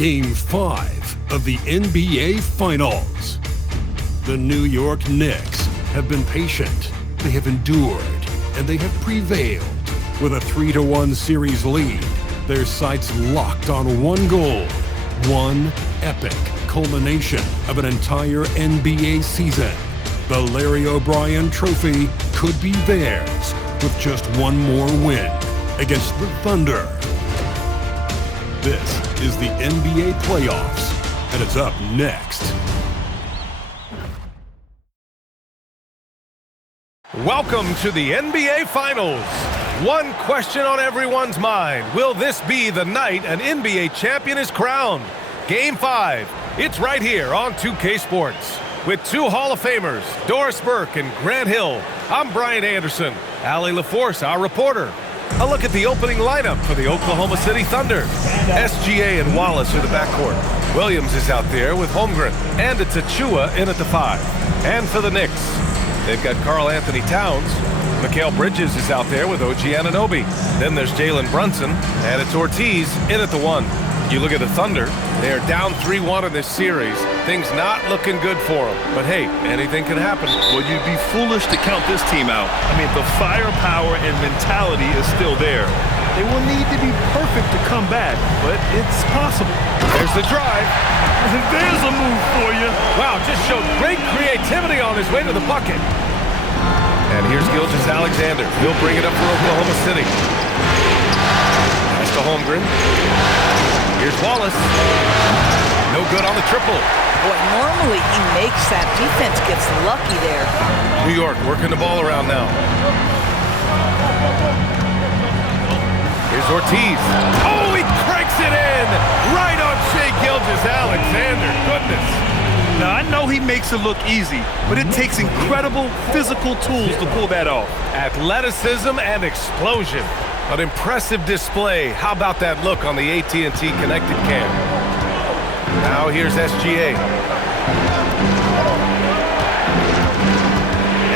Game 5 of the NBA Finals. The New York Knicks have been patient, they have endured, and they have prevailed. With a 3-1 series lead, their sights locked on one goal, one epic culmination of an entire NBA season. The Larry O'Brien Trophy could be theirs with just one more win against the Thunder. This is the NBA playoffs, and it's up next. Welcome to the NBA Finals. One question on everyone's mind. Will this be the night an NBA champion is crowned? Game 5. It's right here on 2K Sports. With two Hall of Famers, Doris Burke and Grant Hill, I'm Brian Anderson. Allie LaForce, our reporter. A look at the opening lineup for the Oklahoma City Thunder. SGA and Wallace are the backcourt. Williams is out there with Holmgren, and it's Achua in at the 5. And for the Knicks, they've got Karl Anthony Towns. Mikal Bridges is out there with OG Anunoby. Then there's Jalen Brunson, and it's Ortiz in at the 1. You look at the Thunder, they are down 3-1 in this series. Things not looking good for them. But hey, anything can happen. Well, you'd be foolish to count this team out. I mean, the firepower and mentality is still there. They will need to be perfect to come back, but it's possible. There's the drive. There's a move for you. Wow, just showed great creativity on his way to the bucket. And here's Gilgeous-Alexander. He'll bring it up for Oklahoma City. Pass to Holmgren. Here's Wallace. No good on the triple. Boy, normally he makes that. Defense gets lucky there. New York working the ball around now. Here's Ortiz. Oh, he cranks it in! Right on Shai Gilgeous-Alexander. Goodness. Now, I know he makes it look easy, but it takes incredible physical tools to pull that off. Athleticism and explosion. An impressive display. How about that look on the AT&T Connected Cam? Now here's SGA.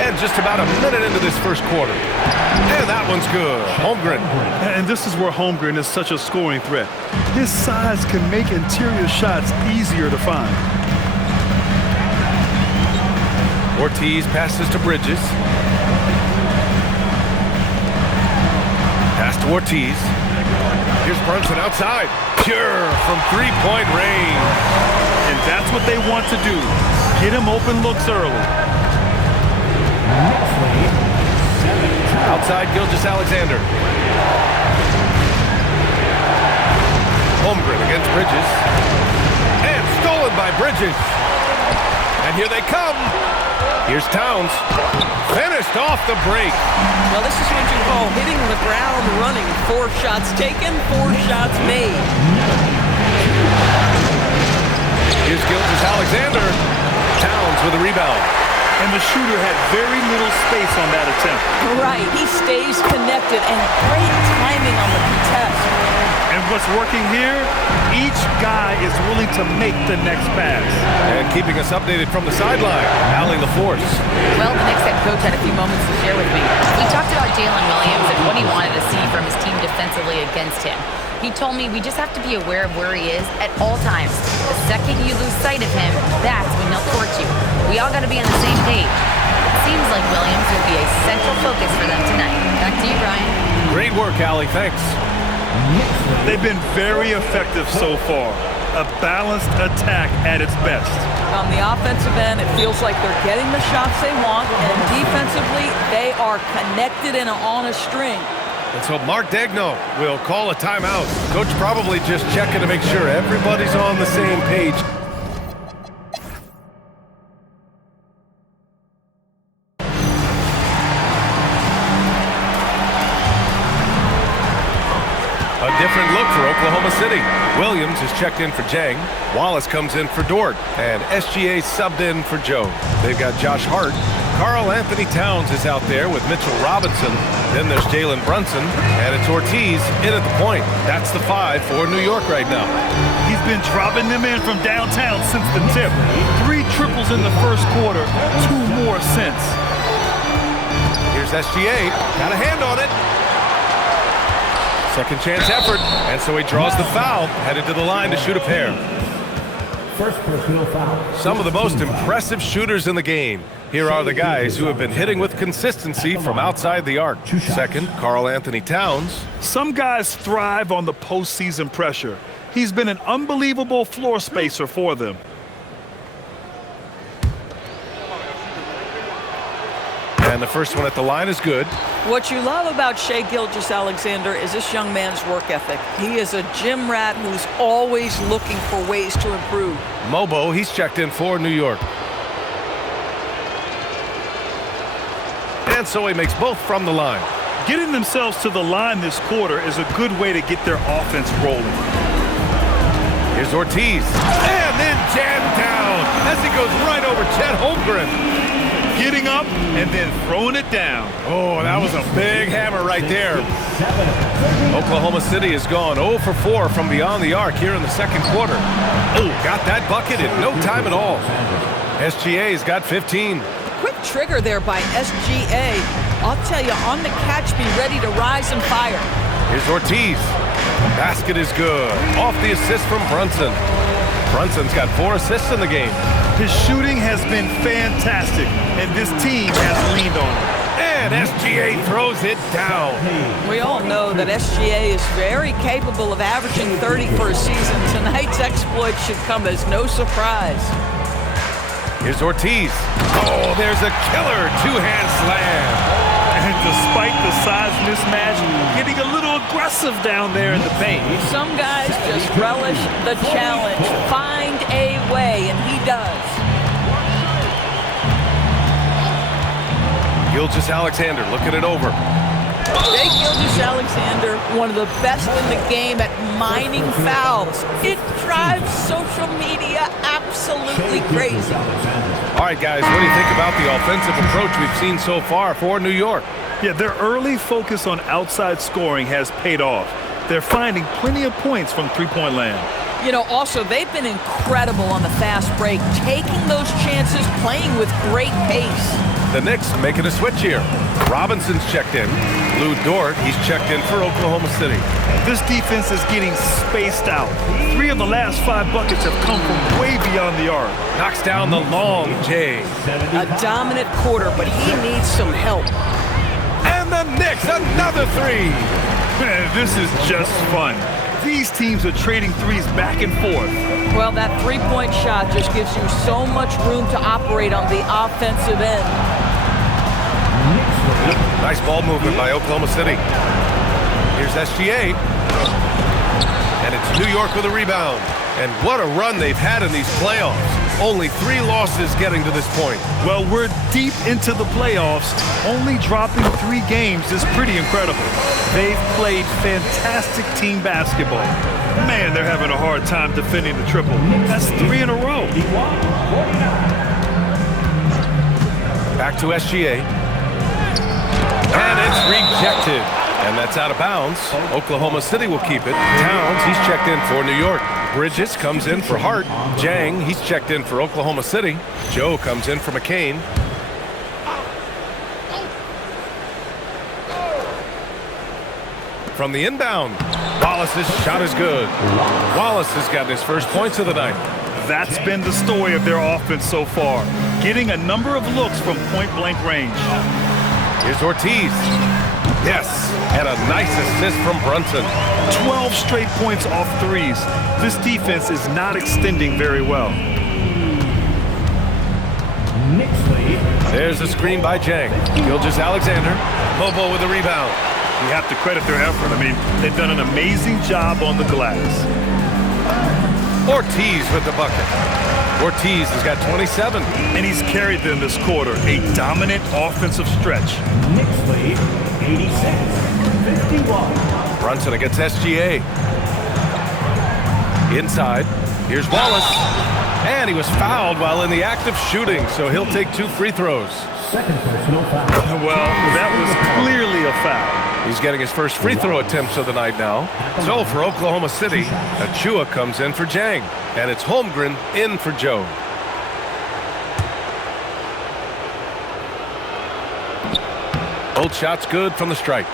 And just about a minute into this first quarter. And that one's good. Holmgren. And this is where Holmgren is such a scoring threat. His size can make interior shots easier to find. Ortiz passes to Bridges. Pass to Ortiz. Here's Brunson outside. Pure from three-point range. And that's what they want to do. Get him open looks early. Outside Gilgeous-Alexander. Holmgren against Bridges. And stolen by Bridges. And here they come. Here's Towns. Finished off the break. Well, this is what you call hitting the ground running. 4 shots taken, 4 shots made. Here's Gilgeous-Alexander. Towns with a rebound. And the shooter had very little space on that attempt. Right, he stays connected and great timing on the contest. And what's working here, each guy is willing to make the next pass. And keeping us updated from the sideline, Allie LaForce. Well, the Knicks head coach had a few moments to share with me. We talked about Jalen Williams and what he wanted to see from his team defensively against him. He told me we just have to be aware of where he is at all times. The second you lose sight of him, that's when he'll torch you. We all got to be on the same page. It seems like Williams will be a central focus for them tonight. Back to you, Brian. Great work, Allie. Thanks. They've been very effective so far. A balanced attack at its best. On the offensive end, it feels like they're getting the shots they want, and defensively, they are connected and on a string. Let's hope Mark Daigneault will call a timeout. Coach probably just checking to make sure everybody's on the same page. A different look for Oklahoma City. Williams is checked in for Jang. Wallace comes in for Dort. And SGA subbed in for Joe. They've got Josh Hart. Karl Anthony Towns is out there with Mitchell Robinson. Then there's Jalen Brunson. And it's Ortiz in at the point. That's the 5 for New York right now. He's been dropping them in from downtown since the tip. 3 triples in the first quarter, 2 more since. Here's SGA. Got a hand on it. Second chance effort, and so he draws the foul, headed to the line to shoot a pair. First personal foul. Some of the most impressive shooters in the game. Here are the guys who have been hitting with consistency from outside the arc. Second, Karl Anthony Towns. Some guys thrive on the postseason pressure. He's been an unbelievable floor spacer for them. And the first one at the line is good. What you love about Shai Gilgeous-Alexander is this young man's work ethic. He is a gym rat who's always looking for ways to improve. Mobo, he's checked in for New York. And so he makes both from the line. Getting themselves to the line this quarter is a good way to get their offense rolling. Here's Ortiz. And then jammed down as he goes right over Chet Holmgren. Getting up and then throwing it down. Oh, that was a big hammer right there. Oklahoma City has gone 0 for 4 from beyond the arc here in the second quarter. Oh, got that bucket in no time at all. SGA's got 15. Quick trigger there by SGA. I'll tell you, on the catch, be ready to rise and fire. Here's Ortiz. Basket is good. Off the assist from Brunson. Brunson's got 4 assists in the game. His shooting has been fantastic, and this team has leaned on him. And SGA throws it down. We all know that SGA is very capable of averaging 30 for a season. Tonight's exploit should come as no surprise. Here's Ortiz. Oh, there's a killer two-hand slam. And despite the size mismatch, getting a little aggressive down there in the paint. Some guys just relish the challenge. Find a way, and he does. Gilgeous-Alexander looking it over. Shai Gilgeous-Alexander, one of the best in the game at mining fouls. It drives social media absolutely crazy. All right, guys, what do you think about the offensive approach we've seen so far for New York? Yeah, their early focus on outside scoring has paid off. They're finding plenty of points from three-point land. You know, also, they've been incredible on the fast break, taking those chances, playing with great pace. The Knicks making a switch here. Robinson's checked in. Lou Dort, he's checked in for Oklahoma City. This defense is getting spaced out. 3 of the last 5 buckets have come from way beyond the arc. Knocks down the long J. A dominant quarter, but he needs some help. And the Knicks, another 3. Man, this is just fun. These teams are trading threes back and forth. Well, that three-point shot just gives you so much room to operate on the offensive end. Nice ball movement by Oklahoma City. Here's SGA. And it's New York with a rebound. And what a run they've had in these playoffs. Only 3 losses getting to this point. Well, we're deep into the playoffs. Only dropping 3 games is pretty incredible. They've played fantastic team basketball. Man, they're having a hard time defending the triple. That's 3 in a row. Back to SGA. And it's rejected. And that's out of bounds. Oklahoma City will keep it. Towns, he's checked in for New York. Bridges comes in for Hart. Jang, he's checked in for Oklahoma City. Joe comes in for McCain. From the inbound, Wallace's shot is good. Wallace has gotten his first points of the night. That's been the story of their offense so far, getting a number of looks from point-blank range. Here's Ortiz. Yes, and a nice assist from Brunson. 12 straight points off threes. This defense is not extending very well. There's a screen by Jang. Gilgeous-Alexander. Mobo with the rebound. You have to credit their effort. I mean, they've done an amazing job on the glass. Ortiz with the bucket. Ortiz has got 27. And he's carried them this quarter. A dominant offensive stretch. Knicks lead 86-51. Brunson against SGA. Inside. Here's Wallace. And he was fouled while in the act of shooting, so he'll take 2 free throws. Second personal foul. Well, that was clearly a foul. He's getting his first free throw attempts of the night now. So for Oklahoma City, Achua comes in for Jang. And it's Holmgren in for Joe. Both shots good from the stripe.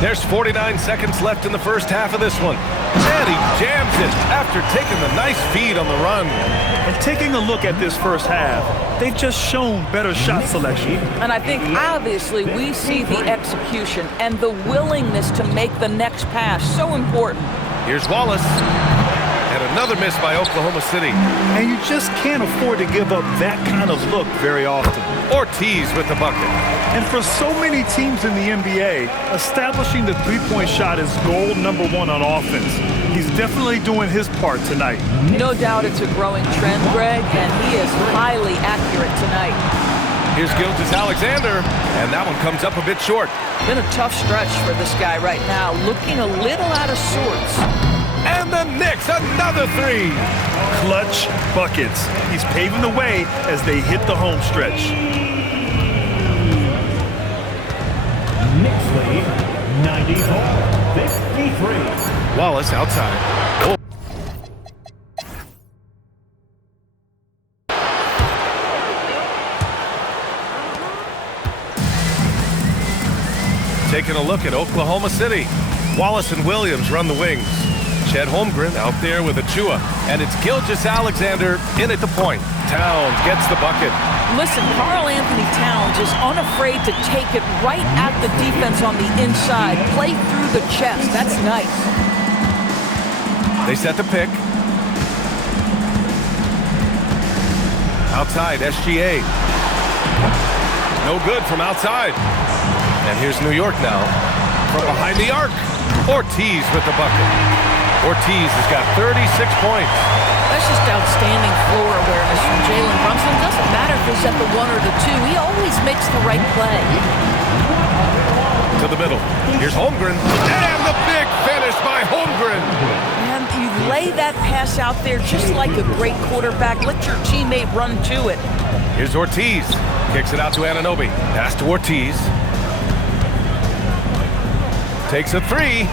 There's 49 seconds left in the first half of this one. And he jams it after taking the nice feed on the run. And taking a look at this first half, they've just shown better shot selection. And I think obviously we see the execution and the willingness to make the next pass so important. Here's Wallace. And another miss by Oklahoma City. And you just can't afford to give up that kind of look very often. Ortiz with the bucket. And for so many teams in the NBA, establishing the three-point shot is goal number one on offense. He's definitely doing his part tonight. No doubt it's a growing trend, Greg, and he is highly accurate tonight. Here's Gilgeous-Alexander, and that one comes up a bit short. Been a tough stretch for this guy right now, looking a little out of sorts. And the Knicks, another three. Clutch buckets. He's paving the way as they hit the home stretch. Knicks lead 94-53. Wallace outside. Oh. Taking a look at Oklahoma City. Wallace and Williams run the wings. Chet Holmgren out there with Achua. And it's Gilgeous-Alexander in at the point. Towns gets the bucket. Listen, Karl-Anthony Towns is unafraid to take it right at the defense on the inside. Play through the chest. That's nice. They set the pick. Outside, SGA. No good from outside. And here's New York now. From behind the arc. Ortiz with the bucket. Ortiz has got 36 points. That's just outstanding floor awareness from Jalen Brunson. It doesn't matter if he's at the one or the two. He always makes the right play. To the middle. Here's Holmgren. And the big finish by Holmgren. And you lay that pass out there just like a great quarterback. Let your teammate run to it. Here's Ortiz. Kicks it out to Anunoby. Pass to Ortiz. Takes a three.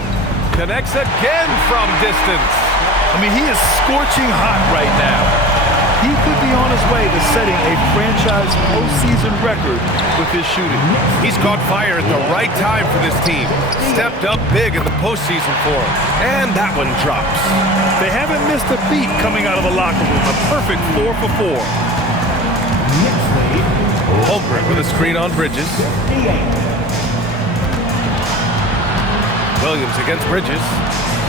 Connects again from distance. I mean, he is scorching hot right now. He could be on his way to setting a franchise postseason record with his shooting. He's caught fire at the right time for this team. Stepped up big in the postseason for him. And that one drops. They haven't missed a beat coming out of the locker room. A perfect 4 for 4. Holmgren with a screen on Bridges. Williams against Bridges.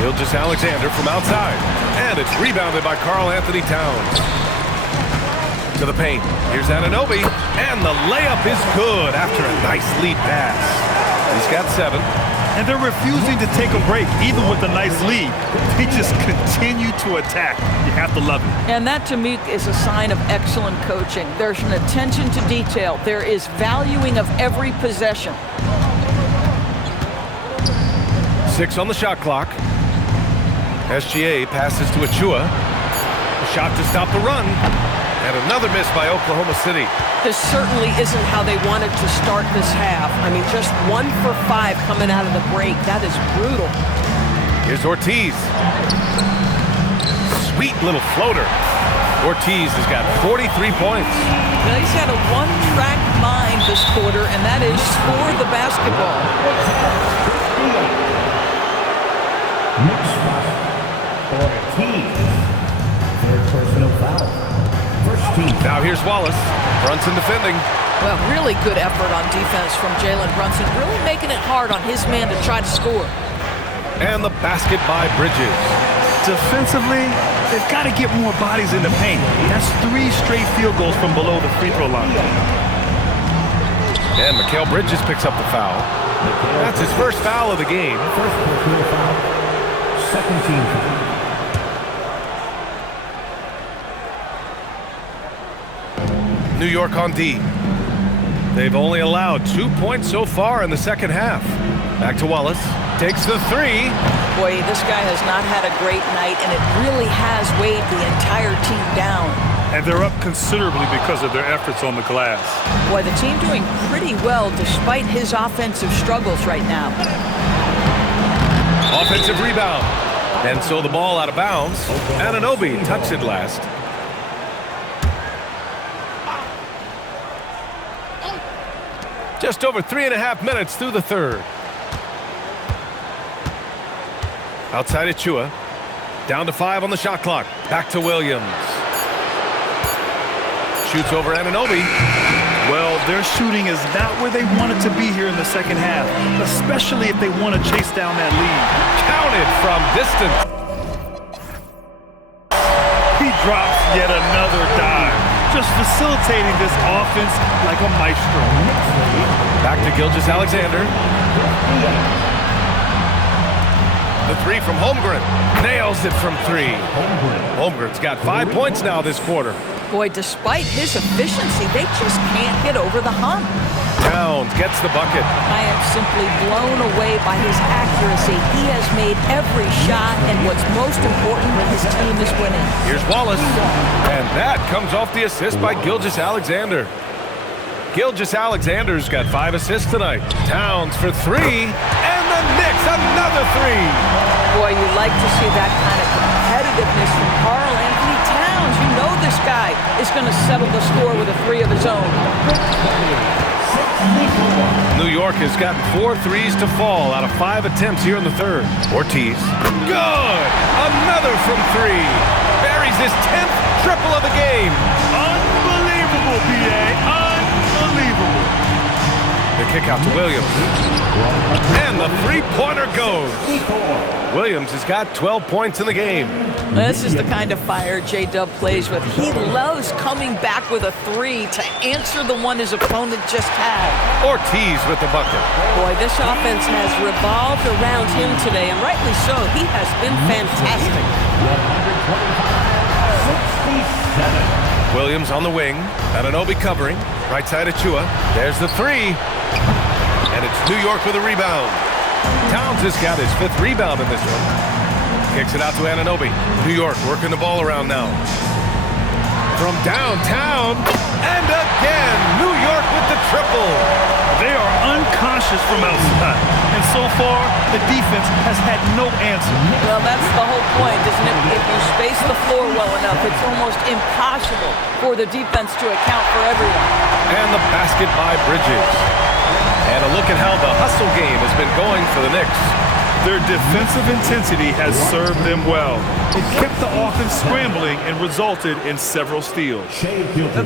Gilgeous-Alexander from outside. And it's rebounded by Karl-Anthony Towns. To the paint. Here's Anunoby. And the layup is good after a nice lead pass. He's got 7. And they're refusing to take a break, even with a nice lead. They just continue to attack. You have to love it. And that, to me, is a sign of excellent coaching. There's an attention to detail. There is valuing of every possession. 6 on the shot clock. SGA passes to Achua. A shot to stop the run. And another miss by Oklahoma City. This certainly isn't how they wanted to start this half. I mean, just 1 for 5 coming out of the break. That is brutal. Here's Ortiz. Sweet little floater. Ortiz has got 43 points. Now, he's had a one-track mind this quarter, and that is score the basketball. Next spot, Ortiz. Third personal foul. First team. Now here's Wallace. Brunson defending. Well, really good effort on defense from Jalen Brunson, really making it hard on his man to try to score. And the basket by Bridges. Defensively, they've got to get more bodies in the paint. That's 3 straight field goals from below the free throw line. And Mikal Bridges picks up the foul. That's his first foul of the game. First personal foul. Second team foul. New York on D. They've only allowed 2 points so far in the second half. Back to Wallace. Takes the 3. Boy, this guy has not had a great night, and it really has weighed the entire team down. And they're up considerably because of their efforts on the glass. Boy, the team doing pretty well despite his offensive struggles right now. Offensive rebound. And so the ball out of bounds. Anunoby touched it last. Just over 3.5 minutes through the third. Outside Achua. Down to 5 on the shot clock. Back to Williams. Shoots over Anunoby. Well, their shooting is not where they want it to be here in the second half, especially if they want to chase down that lead. Counted from distance. He drops yet another dime, just facilitating this offense like a maestro. Back to Gilgeous-Alexander. The three from Holmgren. Nails it from 3. Holmgren's got 5 points now this quarter. Boy, despite his efficiency, they just can't get over the hump. Towns gets the bucket. I am simply blown away by his accuracy. He has made every shot, and what's most important, his team is winning. Here's Wallace. And that comes off the assist by Gilgeous-Alexander. Gilgeous-Alexander's got 5 assists tonight. Towns for 3. And the Knicks, another 3. Boy, you like to see that kind of competitiveness from Karl Anthony Towns. You know this guy is going to settle the score with a 3 of his own. New York has gotten 4 threes to fall out of 5 attempts here in the third. Ortiz. Good! Another from 3. Buries his 10th triple of the game. Unbelievable, PA. Unbelievable. The kick out to Williams. And the three-pointer goes. Williams has got 12 points in the game. This is the kind of fire J-Dub plays with. He loves coming back with a 3 to answer the one his opponent just had. Ortiz with the bucket. Boy, this offense has revolved around him today, and rightly so. He has been fantastic. Williams on the wing. Anunoby covering. Right side Achua. There's the 3. And it's New York with a rebound. Towns has got his 5th rebound in this one. Kicks it out to Anunoby. New York working the ball around now. From downtown. And again, New York with the triple. They are unconscious from outside. And so far, the defense has had no answer. Well, that's the whole point, isn't it? If you space the floor well enough, it's almost impossible for the defense to account for everyone. And the basket by Bridges. And a look at how the hustle game has been going for the Knicks. Their defensive intensity has served them well. It kept the offense scrambling and resulted in several steals.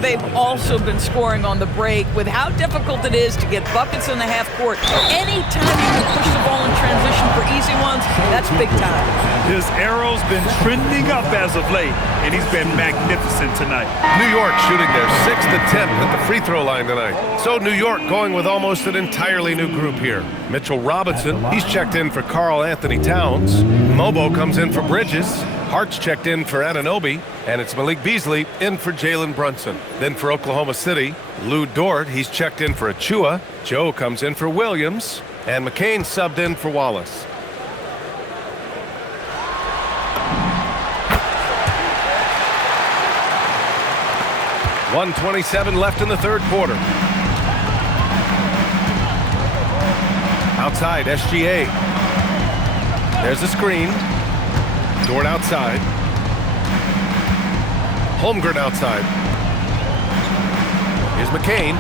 They've also been scoring on the break with how difficult it is to get buckets in the half court. Anytime you can push the ball in transition for easy ones, that's big time. His arrow's been trending up as of late, and he's been magnificent tonight. New York shooting their 6th attempt at the free throw line tonight. So New York going with almost an entirely new group here. Mitchell Robinson, he's checked in for Karl Anthony Towns. Mobo comes in for Bridges. Hart's checked in for Anunoby. And it's Malik Beasley in for Jalen Brunson. Then for Oklahoma City, Lou Dort, he's checked in for Achua. Joe comes in for Williams. And McCain subbed in for Wallace. .127 left in the third quarter. Outside, SGA. There's the screen. Dort outside. Holmgren outside. Here's McCain.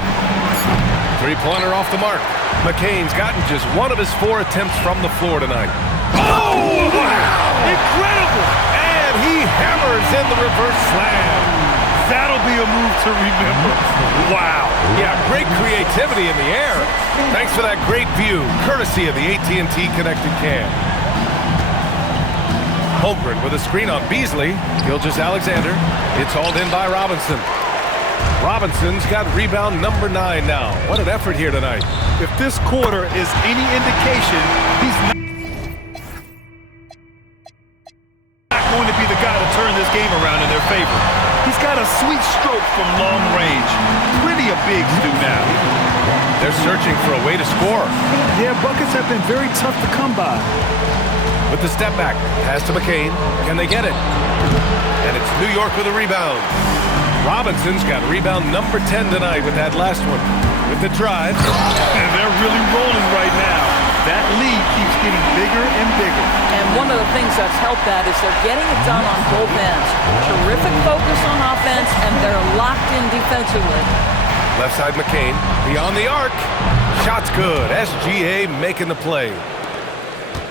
Three-pointer off the mark. McCain's gotten just 1 of his 4 attempts from the floor tonight. Oh, wow! Incredible! And he hammers in the reverse slam. That'll be a move to remember. Wow. Yeah, great creativity in the air. Thanks for that great view, courtesy of the AT&T Connected Cam. Holmgren with a screen on Beasley. Gilgeous-Alexander. It's hauled in by Robinson. Robinson's got rebound number 9 now. What an effort here tonight. If this quarter is any indication, he's not going to be the guy to turn this game around in their favor. He's got a sweet stroke from long range. Plenty of bigs do now. They're searching for a way to score. Yeah, buckets have been very tough to come by. With the step back, pass to McCain. Can they get it? And it's New York with a rebound. Robinson's got rebound number 10 tonight with that last one. With the drive. And they're really rolling right now. That lead keeps getting bigger and bigger. And one of the things that's helped that is they're getting it done on both ends. Terrific focus on offense, and they're locked in defensively. Left side McCain, beyond the arc. Shot's good. SGA making the play.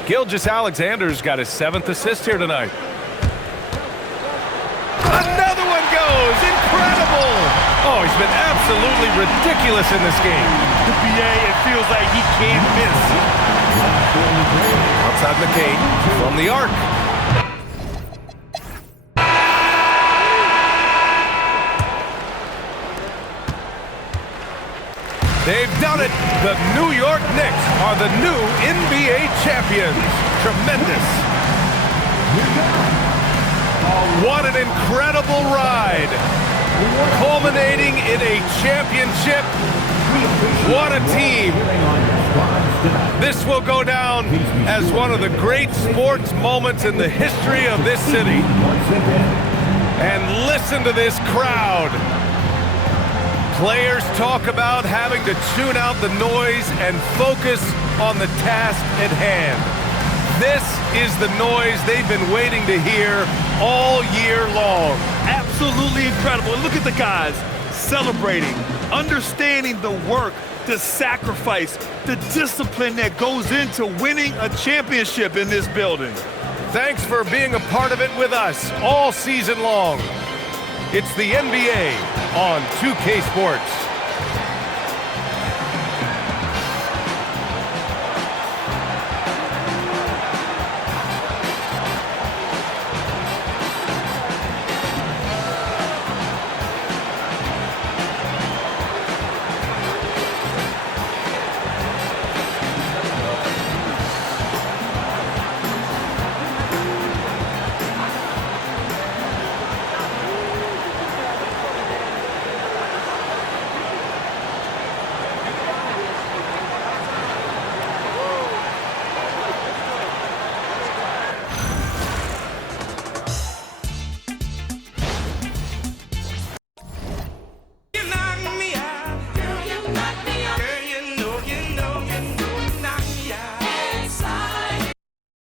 Gilgeous-Alexander's got his 7th assist here tonight. Another one goes! Incredible! Oh, he's been absolutely ridiculous in this game. The BA, it feels like he can't miss. Outside McCain from the arc. They've done it. The New York Knicks are the new NBA champions. Tremendous. What an incredible ride. Culminating in a championship. What a team. This will go down as one of the great sports moments in the history of this city. And listen to this crowd. Players talk about having to tune out the noise and focus on the task at hand. This is the noise they've been waiting to hear all year long. Absolutely incredible. And look at the guys celebrating, understanding the work, the sacrifice, the discipline that goes into winning a championship in this building. Thanks for being a part of it with us all season long. It's the NBA on 2K Sports.